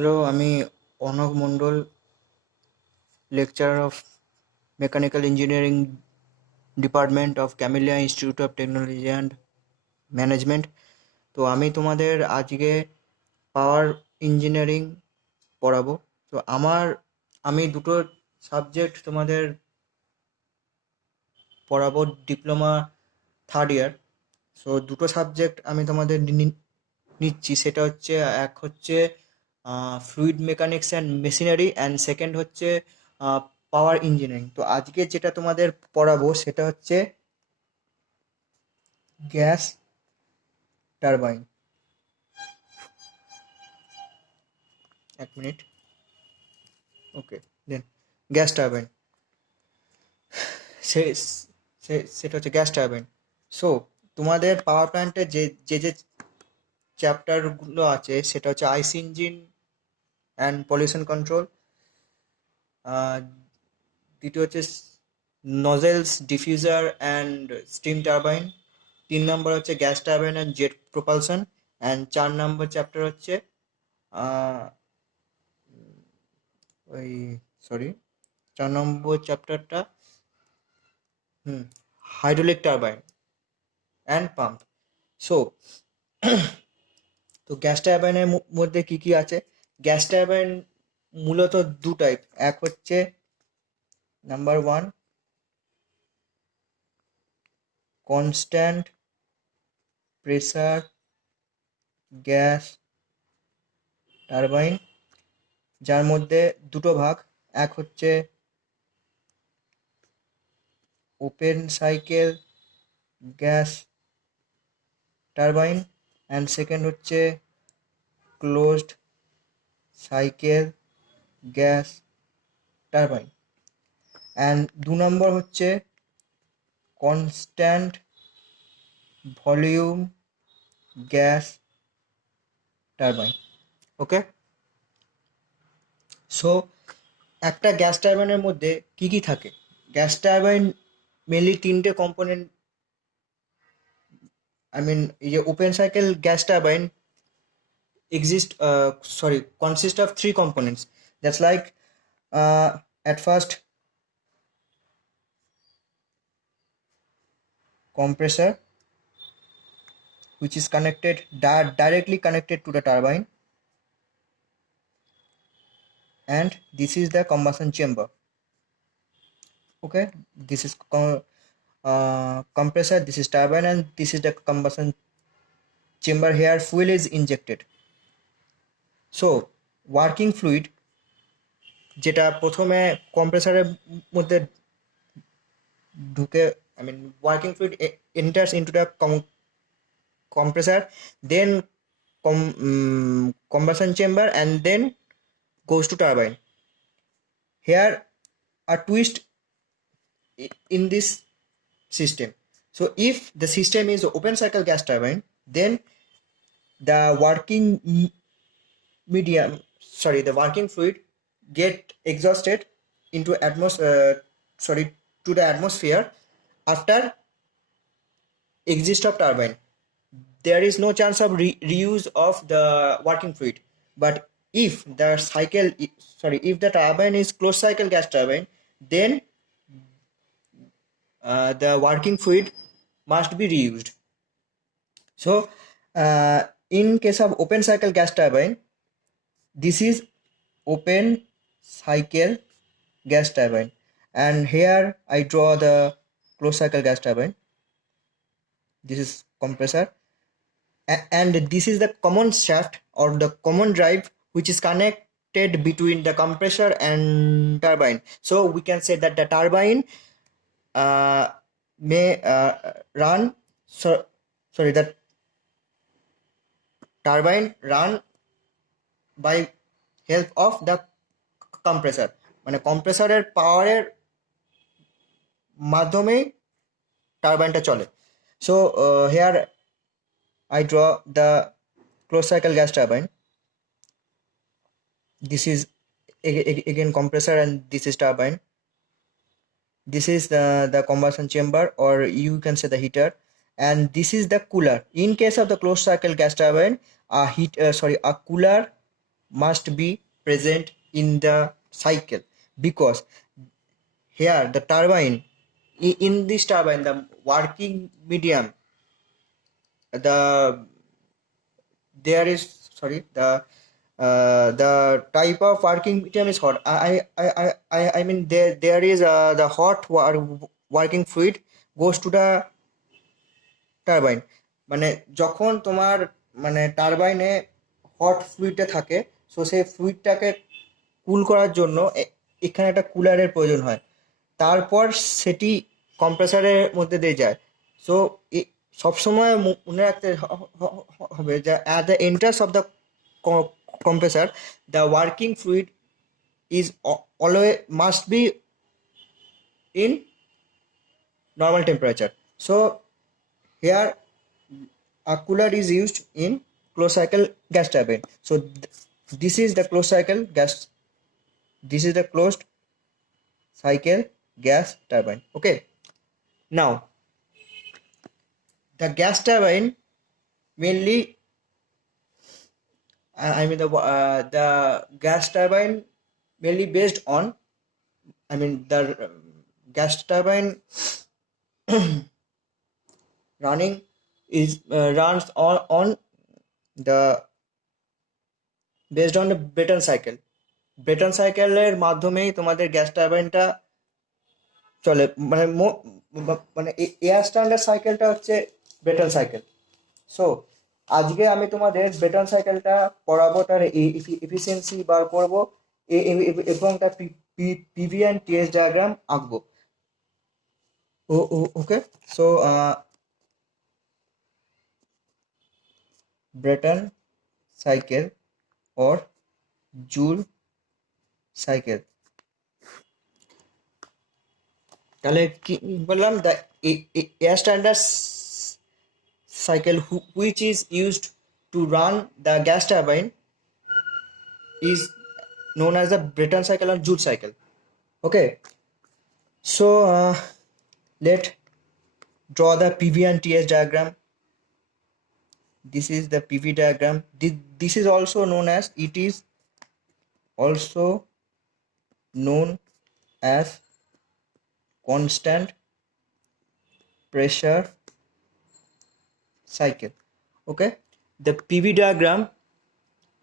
হ্যালো, আমি Anagh Mondal, lecturer of mechanical engineering department of Camellia institute of technology and management. তো আমি তোমাদের আজকে পাওয়ার ইঞ্জিনিয়ারিং পড়াবো। তো আমি দুটো সাবজেক্ট তোমাদের পড়াবো, ডিপ্লোমা থার্ড ইয়ার। সো দুটো সাবজেক্ট আমি তোমাদের নিচ্ছি, সেটা হচ্ছে এক হচ্ছে fluid mechanics and machinery, and second হচ্ছে পাওয়ার ইঞ্জিনিয়ারিং। তো আজকে যেটা তোমাদের পড়াবো সেটা হচ্ছে গ্যাস টারবাইন। এক মিনিট, ওকে, দেন গ্যাস টারবাইন, সে সেটা হচ্ছে গ্যাস টারবাইন। সো তোমাদের পাওয়ার প্ল্যান্টের যে যে যে চ্যাপ্টারগুলো আছে সেটা হচ্ছে আইসি ইঞ্জিন অ্যান্ড পলিউশন কন্ট্রোল, দ্বিতীয় হচ্ছে নজেলস, ডিফিউজার অ্যান্ড স্টিম টারবাইন, 3 নম্বর হচ্ছে gas turbine and jet propulsion, and 4 নম্বর চ্যাপ্টার হচ্ছে আহ, ওই সরি 4 নম্বর চ্যাপ্টারটা hydraulic turbine and pump. So তো গ্যাস টারবাইনের মধ্যে কি কি আছে? গ্যাস টারবাইন মূলত দু টাইপ। এক হচ্ছে number 1 constant pressure gas turbine, যার মধ্যে দুটো ভাগ। এক হচ্ছে open cycle gas turbine and second হচ্ছে closed cycle gas turbine. And 2 নম্বর হচ্ছে constant volume gas turbine. Okay, so একটা গ্যাস টারবাইনের মধ্যে কি কি থাকে? গ্যাস টারবাইন মেনলি 3টে কম্পোনেন্ট, এই যে open cycle gas turbine consist of 3 components. That's like at first compressor, which is directly connected to the turbine, and this is the combustion chamber. Okay, this is compressor, this is turbine, and this is the combustion chamber. Here fuel is injected. So working fluid যেটা প্রথমে কম্প্রেসারের মধ্যে ঢুকে, working fluid enters into the compressor, then combustion chamber, and then goes to turbine. Here a twist in this system. So if the system is open cycle gas turbine, then the the working fluid get exhausted into to the atmosphere after exit of turbine. There is no chance of reuse of the working fluid. But if if the turbine is closed cycle gas turbine, then the working fluid must be reused. So in case of open cycle gas turbine, this is open cycle gas turbine, and here I draw the closed cycle gas turbine. This is compressor, and this is the common shaft or the common drive which is connected between the compressor and turbine. So we can say that the turbine may run the turbine run by help of the compressor, মানে কম্প্রেসরের পাওয়ারের মাধ্যমেই টারবাইনটা চলে। So here I draw the closed cycle gas turbine. This is again compressor, and this is turbine. This is the combustion chamber, or you can say the heater, and this is the cooler. In case of the closed cycle gas turbine, a cooler must be present in the cycle, because here the turbine, in this turbine, the working medium, the there is, sorry, the type of working medium is hot. I mean, there is the hot working fluid goes to the turbine, মানে যখন তোমার মানে টারবাইনে হট ফ্লুইডটা থাকে, সো সেই ফ্লুইডটাকে কুল করার জন্য এখানে একটা কুলারের প্রয়োজন হয়, তারপর সেটি কম্প্রেসারের মধ্যে দিয়ে যায়। সো সবসময় মনে রাখতে হবে যে at the entrance of the compressor, the working fluid is always must be in normal temperature. So here a cooler is used in closed cycle gas turbine. So this is the closed cycle gas, this is the closed cycle gas turbine. Okay, now the gas turbine mainly, I mean the gas turbine mainly based on, I mean the gas turbine running is runs on the based on the Brayton cycle. Brayton cycle এর মাধ্যমেই তোমাদের গ্যাস টারবাইনটা চলে, মানে মানে air standard সাইকেলটা হচ্ছে Brereton cycle. So আজকে আমি তোমাদের ব্রেটন সাইকেলটা পড়াবো, তার এফিসিয়েন্সি বার করবো এবং তার পিভি অ্যান্ড টিএস ডায়াগ্রাম আঁকবো। Okay, so Brayton cycle or Joule cycle, তাহলে কি বললাম, the air standard cycle which is used to run the gas turbine is known as the Brayton cycle or Joule cycle. Okay, so let draw the PV and TS diagram. This is the PV diagram. This is also known as, it is also known as constant pressure cycle. Okay, the PV diagram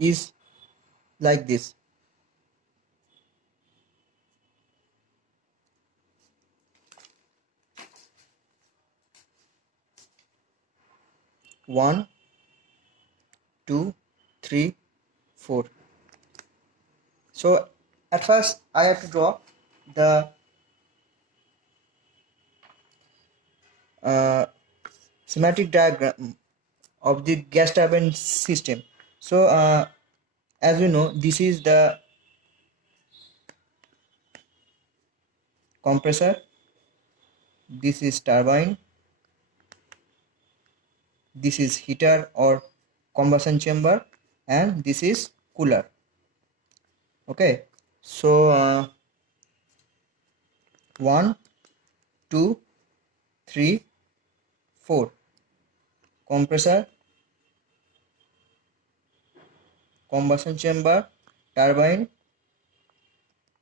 is like this. One, 2, 3, 4. So at first I have to draw the schematic diagram of the gas turbine system. So as we know, this is the compressor, this is turbine, this is heater or combustion chamber, and this is cooler. Okay, so 1, 2, 3, 4, compressor, combustion chamber, turbine,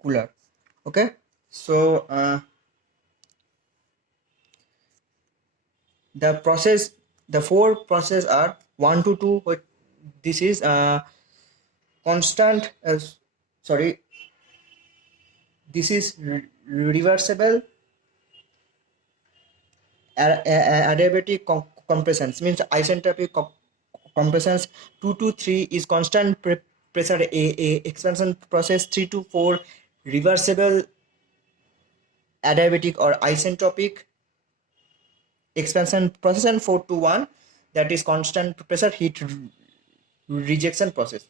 cooler. Okay, so the process, the four process are 1 to 2. This is constant, sorry, this is reversible adiabatic compressions, means isentropic compressions. 2 to 3 is constant pressure expansion process. 3 to 4 reversible adiabatic or isentropic expansion process, and 4 to 1, that is constant pressure heat rejection process.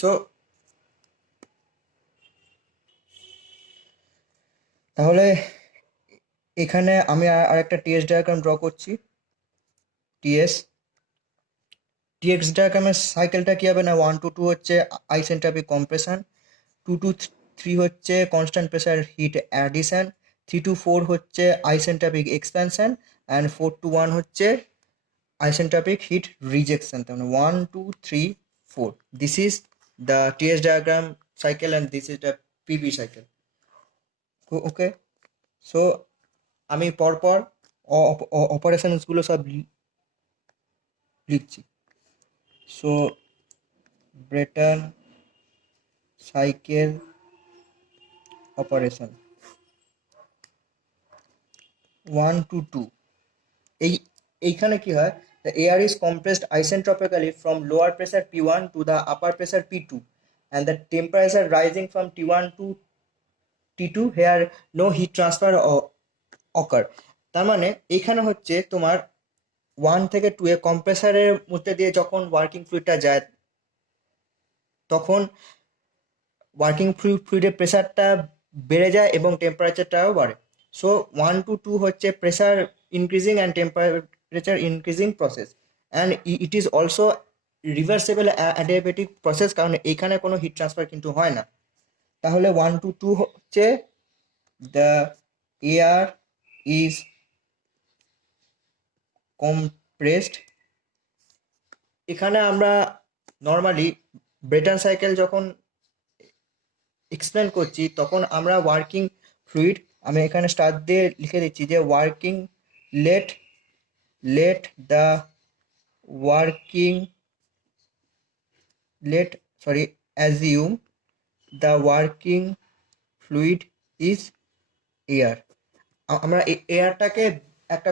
So তাহলে এখানে আমি আরেকটা T S diagram draw করছি। টিএস ডায়াগ্রামের সাইকেলটা কি হবে না, 1 to 2 হচ্ছে আইসেন্ট্রপিক কম্প্রেশন, 2 to 3 হচ্ছে constant pressure heat addition, 3 to 4 হচ্ছে আইসেন্ট্রপিক এক্সপ্যানশন, অ্যান্ড 4 to 1 হচ্ছে আইসেন্ট্রপিক হিট রিজেকশন। তার মানে 1, 2, 3, 4, this is the TS diagram cycle and this is the PV cycle. Okay, so আমি পরপর অপারেশনসগুলো সব লিখছি। So Brayton cycle operation 1 to 2, এইখানে কি হয়, the air is compressed isentropically from lower pressure P1 to the upper pressure P2 and the temperature rising from T1 to T2 here no heat transfer occur। তার মানে এইখানে হচ্ছে তোমার 1 থেকে 2 এ কম্প্রেসারের মধ্যে দিয়ে যখন ওয়ার্কিং ফ্লুইডটা যায় তখন ওয়ার্কিং ফ্লুইডের প্রেসারটা বেড়ে যায় এবং টেম্পারেচারটাও বাড়ে। সো 1 to 2 হচ্ছে pressure increasing and temperature increasing process and it is also reversible adiabatic process, কারণ এইখানে কোনো হিট ট্রান্সফার কিন্তু হয় না। তাহলে 1 to 2 হচ্ছে দ্য এয়ার ইজ compressed। এখানে আমরা নর্মালি ব্রেটন সাইকেল যখন এক্সপ্লেন করছি তখন আমরা ওয়ার্কিং ফ্লুইড, আমি এখানে স্টার দিয়ে লিখে দিচ্ছি যে working let the working assume the working fluid is air. আমরা এয়ারটাকে একটা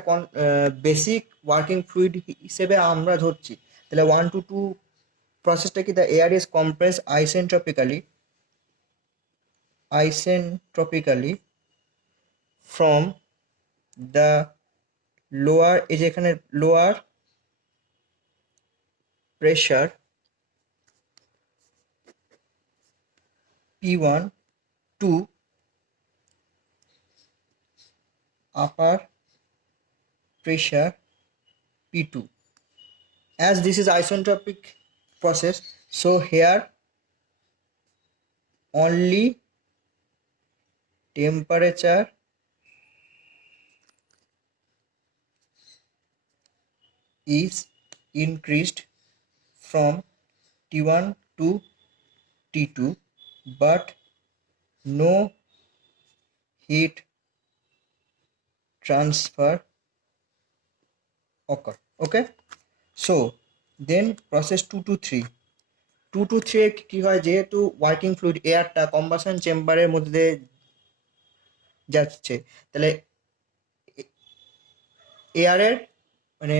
বেসিক ওয়ার্কিং ফ্লুইড হিসেবে আমরা ধরছি। তাহলে 1 to 2 প্রসেসটা কি, the air is compress isentropically from the lower, এই যে এখানে lower pressure P1 to upper pressure P2. As this is isentropic process, so here only temperature is increased from T1 to T2 but no heat transfer occur. Okay, so then process 2 to 3 এ কি হয়, যেহেতু working fluid এয়ারটা কম্বাসন চেম্বারের মধ্যে যাচ্ছে তাহলে এয়ারের মানে